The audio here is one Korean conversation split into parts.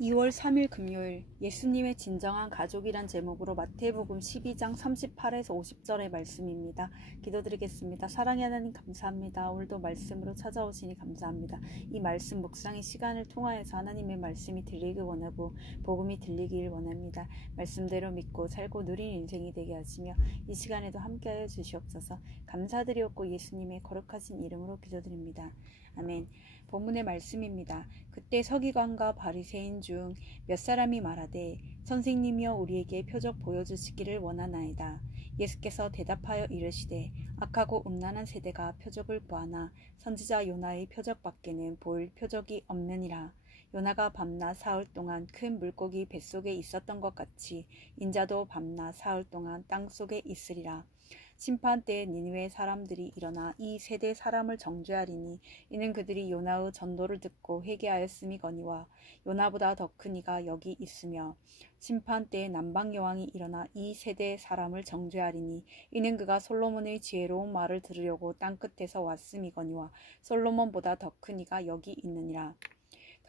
2월 3일 금요일 예수님의 진정한 가족이란 제목으로 마태복음 12장 38에서 50절의 말씀입니다. 기도드리겠습니다. 사랑의 하나님 감사합니다. 오늘도 말씀으로 찾아오시니 감사합니다. 이 말씀 묵상의 시간을 통하여서 하나님의 말씀이 들리길 원하고 복음이 들리길 원합니다. 말씀대로 믿고 살고 누린 인생이 되게 하시며 이 시간에도 함께하여 주시옵소서. 감사드리옵고 예수님의 거룩하신 이름으로 기도드립니다. 아멘. 본문의 말씀입니다. 그때 서기관과 바리새인 중 몇 사람이 말하되 선생님이여 우리에게 표적 보여주시기를 원하나이다. 예수께서 대답하여 이르시되 악하고 음란한 세대가 표적을 구하나 선지자 요나의 표적밖에는 보일 표적이 없느니라. 요나가 밤낮 사흘 동안 큰 물고기 뱃속에 있었던 것 같이 인자도 밤낮 사흘 동안 땅속에 있으리라. 심판 때에 니느웨 사람들이 일어나 이 세대 사람을 정죄하리니 이는 그들이 요나의 전도를 듣고 회개하였음이거니와 요나보다 더 큰 이가 여기 있으며 심판 때에 남방 여왕이 일어나 이 세대 사람을 정죄하리니 이는 그가 솔로몬의 지혜로운 말을 들으려고 땅끝에서 왔음이거니와 솔로몬보다 더 큰 이가 여기 있느니라.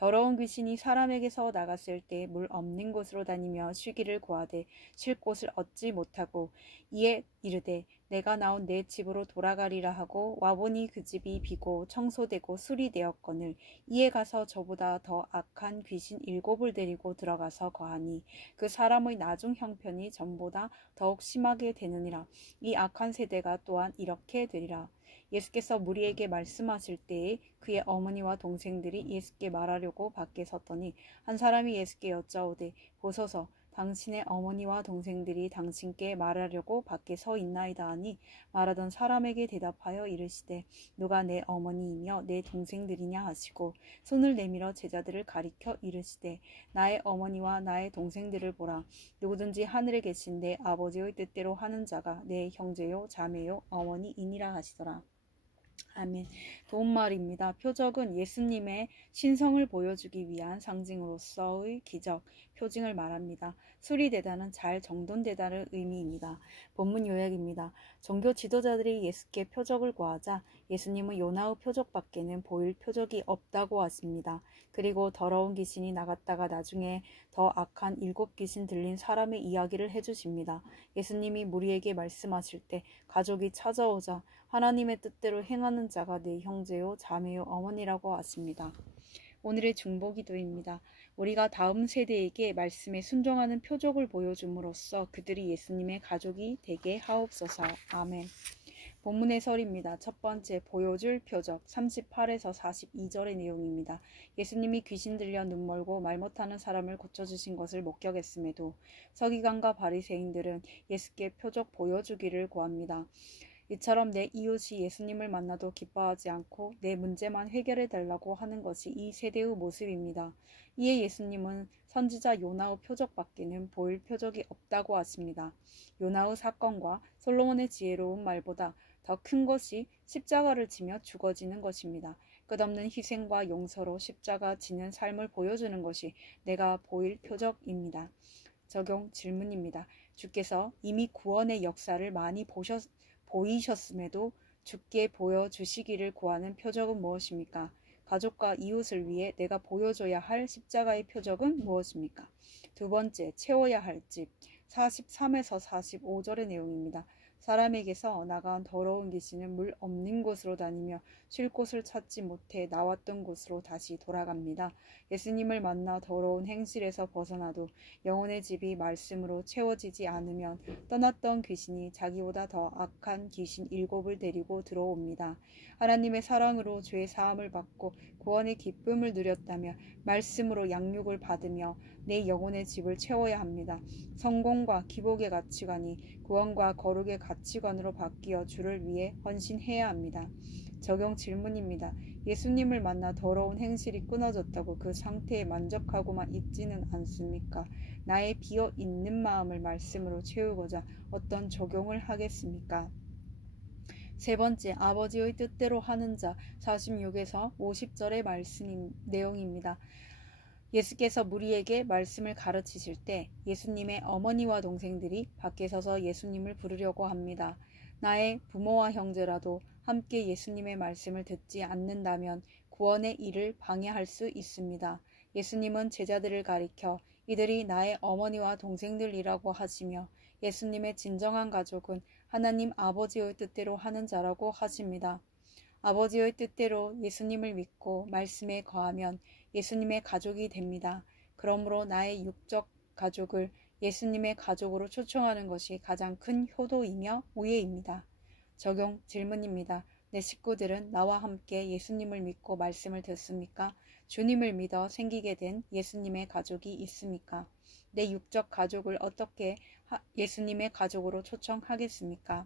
더러운 귀신이 사람에게서 나갔을 때 물 없는 곳으로 다니며 쉬기를 구하되 쉴 곳을 얻지 못하고 이에 이르되 내가 나온 내 집으로 돌아가리라 하고 와보니 그 집이 비고 청소되고 수리되었거늘 이에 가서 저보다 더 악한 귀신 7을 데리고 들어가서 거하니 그 사람의 나중 형편이 전보다 더욱 심하게 되느니라. 이 악한 세대가 또한 이렇게 되리라. 예수께서 무리에게 말씀하실 때에 그의 어머니와 동생들이 예수께 말하려고 밖에 섰더니 한 사람이 예수께 여짜오되 보소서 당신의 어머니와 동생들이 당신께 말하려고 밖에 서 있나이다 하니 말하던 사람에게 대답하여 이르시되 누가 내 어머니이며 내 동생들이냐 하시고 손을 내밀어 제자들을 가리켜 이르시되 나의 어머니와 나의 동생들을 보라. 누구든지 하늘에 계신 내 아버지의 뜻대로 하는 자가 내 형제요 자매요 어머니이니라 하시더라. 아멘. 도움말입니다. 표적은 예수님의 신성을 보여주기 위한 상징으로서의 기적, 표징을 말합니다. 수리되다는 잘 정돈되다는 의미입니다. 본문 요약입니다. 종교 지도자들이 예수께 표적을 구하자 예수님은 요나의 표적밖에는 보일 표적이 없다고 하십니다. 그리고 더러운 귀신이 나갔다가 나중에 더 악한 7 귀신 들린 사람의 이야기를 해주십니다. 예수님이 무리에게 말씀하실 때 가족이 찾아오자 하나님의 뜻대로 행하는 자가 내 형제요 자매요 어머니라고 하십니다. 오늘의 중보기도입니다. 우리가 다음 세대에게 말씀에 순종하는 표적을 보여줌으로써 그들이 예수님의 가족이 되게 하옵소서. 아멘. 본문의 설입니다. 첫 번째, 보여줄 표적 38에서 42절의 내용입니다. 예수님이 귀신 들려 눈 멀고 말 못하는 사람을 고쳐주신 것을 목격했음에도 서기관과 바리새인들은 예수께 표적 보여주기를 구합니다. 이처럼 내 이웃이 예수님을 만나도 기뻐하지 않고 내 문제만 해결해 달라고 하는 것이 이 세대의 모습입니다. 이에 예수님은 선지자 요나의 표적밖에는 보일 표적이 없다고 하십니다. 요나의 사건과 솔로몬의 지혜로운 말보다 더 큰 것이 십자가를 지며 죽어지는 것입니다. 끝없는 희생과 용서로 십자가 지는 삶을 보여주는 것이 내가 보일 표적입니다. 적용 질문입니다. 주께서 이미 구원의 역사를 많이 보이셨음에도 주께 보여주시기를 구하는 표적은 무엇입니까? 가족과 이웃을 위해 내가 보여줘야 할 십자가의 표적은 무엇입니까? 두 번째, 채워야 할 집 43에서 45절의 내용입니다. 사람에게서 나간 더러운 귀신은 물 없는 곳으로 다니며 쉴 곳을 찾지 못해 나왔던 곳으로 다시 돌아갑니다. 예수님을 만나 더러운 행실에서 벗어나도 영혼의 집이 말씀으로 채워지지 않으면 떠났던 귀신이 자기보다 더 악한 귀신 7을 데리고 들어옵니다. 하나님의 사랑으로 죄 사함을 받고 구원의 기쁨을 누렸다며 말씀으로 양육을 받으며 내 영혼의 집을 채워야 합니다. 성공과 기복의 가치관이 구원과 거룩의 가치관으로 바뀌어 주를 위해 헌신해야 합니다. 적용 질문입니다. 예수님을 만나 더러운 행실이 끊어졌다고 그 상태에 만족하고만 있지는 않습니까? 나의 비어 있는 마음을 말씀으로 채우고자 어떤 적용을 하겠습니까? 세 번째, 아버지의 뜻대로 하는 자 46에서 50절의 내용입니다. 예수께서 무리에게 말씀을 가르치실 때 예수님의 어머니와 동생들이 밖에 서서 예수님을 부르려고 합니다. 나의 부모와 형제라도 함께 예수님의 말씀을 듣지 않는다면 구원의 일을 방해할 수 있습니다. 예수님은 제자들을 가리켜 이들이 나의 어머니와 동생들이라고 하시며 예수님의 진정한 가족은 하나님 아버지의 뜻대로 하는 자라고 하십니다. 아버지의 뜻대로 예수님을 믿고 말씀에 거하면 예수님의 가족이 됩니다. 그러므로 나의 육적 가족을 예수님의 가족으로 초청하는 것이 가장 큰 효도이며 우애입니다. 적용 질문입니다. 내 식구들은 나와 함께 예수님을 믿고 말씀을 듣습니까? 주님을 믿어 생기게 된 예수님의 가족이 있습니까? 내 육적 가족을 어떻게 예수님의 가족으로 초청하겠습니까?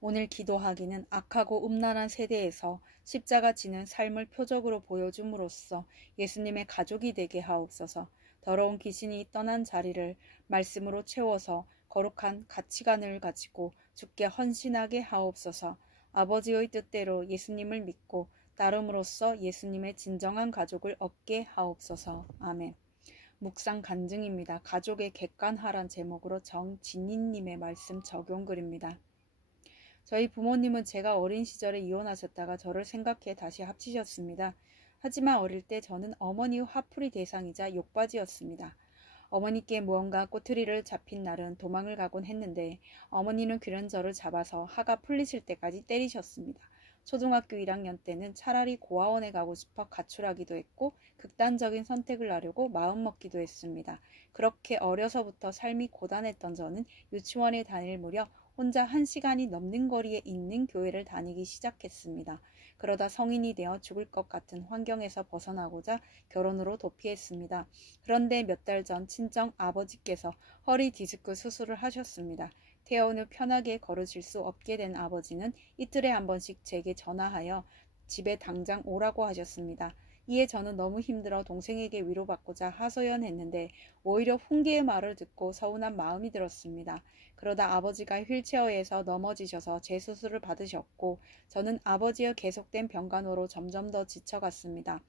오늘 기도하기는 악하고 음란한 세대에서 십자가 지는 삶을 표적으로 보여줌으로써 예수님의 가족이 되게 하옵소서. 더러운 귀신이 떠난 자리를 말씀으로 채워서 거룩한 가치관을 가지고 주께 헌신하게 하옵소서. 아버지의 뜻대로 예수님을 믿고 따름으로써 예수님의 진정한 가족을 얻게 하옵소서. 아멘. 묵상 간증입니다. 가족의 객관화란 제목으로 정진희님의 말씀 적용글입니다. 저희 부모님은 제가 어린 시절에 이혼하셨다가 저를 생각해 다시 합치셨습니다. 하지만 어릴 때 저는 어머니의 화풀이 대상이자 욕받이였습니다. 어머니께 무언가 꼬투리를 잡힌 날은 도망을 가곤 했는데 어머니는 그런 저를 잡아서 화가 풀리실 때까지 때리셨습니다. 초등학교 1학년 때는 차라리 고아원에 가고 싶어 가출하기도 했고 극단적인 선택을 하려고 마음먹기도 했습니다. 그렇게 어려서부터 삶이 고단했던 저는 유치원에 다닐 무렵 혼자 1시간이 넘는 거리에 있는 교회를 다니기 시작했습니다. 그러다 성인이 되어 죽을 것 같은 환경에서 벗어나고자 결혼으로 도피했습니다. 그런데 몇 달 전 친정 아버지께서 허리 디스크 수술을 하셨습니다. 퇴원 후 편하게 걸으실 수 없게 된 아버지는 이틀에 한 번씩 제게 전화하여 집에 당장 오라고 하셨습니다. 이에 저는 너무 힘들어 동생에게 위로받고자 하소연했는데 오히려 훈계의 말을 듣고 서운한 마음이 들었습니다. 그러다 아버지가 휠체어에서 넘어지셔서 재수술을 받으셨고 저는 아버지의 계속된 병간호로 점점 더 지쳐갔습니다.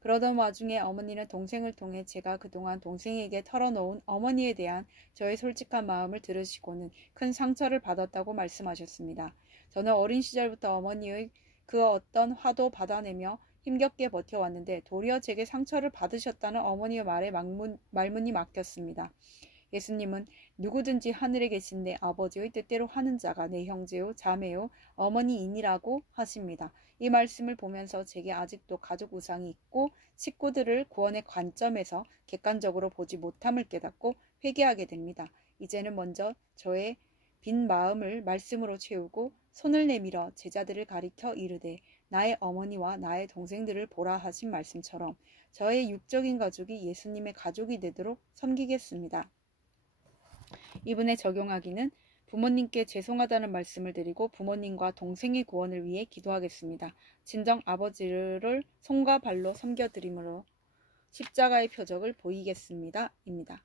그러던 와중에 어머니는 동생을 통해 제가 그동안 동생에게 털어놓은 어머니에 대한 저의 솔직한 마음을 들으시고는 큰 상처를 받았다고 말씀하셨습니다. 저는 어린 시절부터 어머니의 그 어떤 화도 받아내며 힘겹게 버텨왔는데 도리어 제게 상처를 받으셨다는 어머니의 말에 말문이 막혔습니다. 예수님은 누구든지 하늘에 계신 내 아버지의 뜻대로 하는 자가 내 형제요 자매요 어머니이니라고 하십니다. 이 말씀을 보면서 제게 아직도 가족 우상이 있고 식구들을 구원의 관점에서 객관적으로 보지 못함을 깨닫고 회개하게 됩니다. 이제는 먼저 저의 빈 마음을 말씀으로 채우고 손을 내밀어 제자들을 가리켜 이르되 나의 어머니와 나의 동생들을 보라 하신 말씀처럼 저의 육적인 가족이 예수님의 가족이 되도록 섬기겠습니다. 이분에 적용하기는 부모님께 죄송하다는 말씀을 드리고 부모님과 동생의 구원을 위해 기도하겠습니다. 친정 아버지를 손과 발로 섬겨드림으로 십자가의 표적을 보이겠습니다. 입니다.